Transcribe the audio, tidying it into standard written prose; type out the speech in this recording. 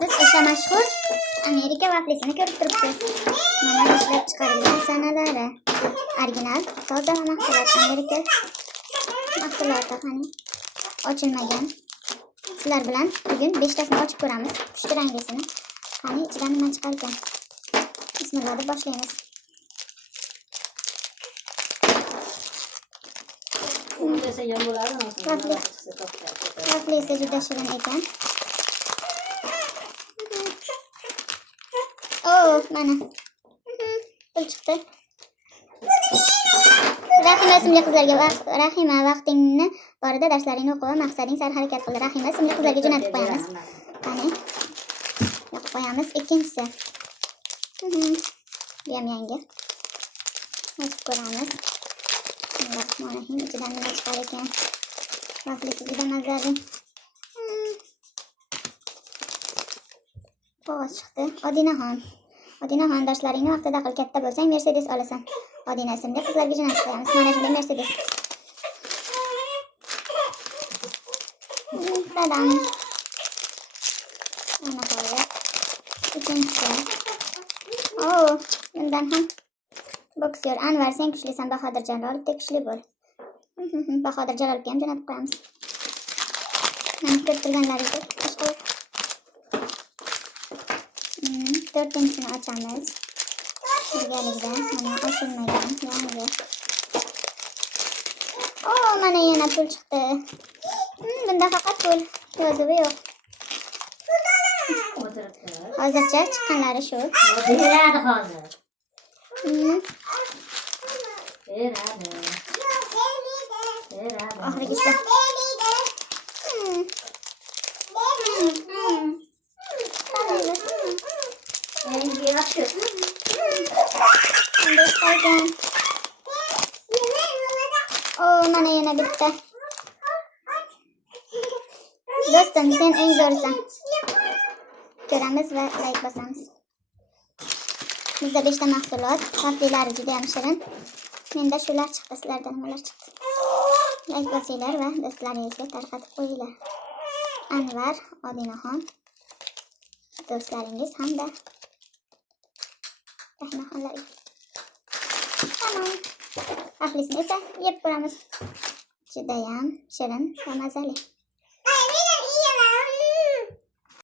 Biz o'sha mashhur Amerika vaflisini ko'rib turibsiz. Mana ishlab chiqarilgan sanalari. Original, toza va mahsulot Amerika mahsuloti qani ochilmagan. Sizlar bilan bugun 5 tasini ochib ko'ramiz. Pushti rangisini. Qani ichidan nima chiqar ekan? Bismillah deb boshlaymiz. Vaflisi juda shirin ekan. Mana. Pul chiqdi. Rahima ismli qizlarga Rahima vaqtingni borida darslaringni o'qi va maqsading sari harakat qil. Rahima ismli qizlarga jo'natib qo'yamiz. Qani. Yoqib qo'yamiz. Ikkinchisi. Bu ham yangi. Ochib ko'ramiz. Bismillahirrohmanirrohim. Ichidan nima chiqar ekan? Vaflisi juda mazali. Qog'oz chiqdi. Odinaxon darslaringni vaqtida qil. Katta bo'lsang Mercedes olasan. Odina ismli qizlarga jo'natib qo'yamiz. Mana shunday Mercedes. Dadam. Mana qo'yib. Ikkinchisi. Bundan ham boksyor Anvar sen kuchlisan, Bahodir Jalolovdek kuchli bo'l. Bahodir Jalolovga ham jo'natib qo'yamiz. Mana ko'rib turganlaringizdek boshqa. To'rtinchisini ochamiz. Birgalikda mana ochilmagan yangi. Mana yana pul chiqdi. Bunda faqat pul, yozuvi yo'q. Hozircha chiqqanlari shu. Beradi hozir. Beradi. Oxirgisi. Yangi yaxshi. Mana yana bitta. Do'stim, sen eng zo'risan. Ko'ramiz va like bosamiz. Bizda 5 ta mahsulot, vaflilari juda ham shirin. Menda shular chiqdi, sizlardan nimalar chiqdi? Like bosinglar va do'stlaringizga tarqatib qo'yinglar. Anvar, Odinaxon, do'stlaringiz hamda rahmaxonlar. Tamam. Vaflisini esa yeb ko'ramiz. Juda ham shirin va mazali.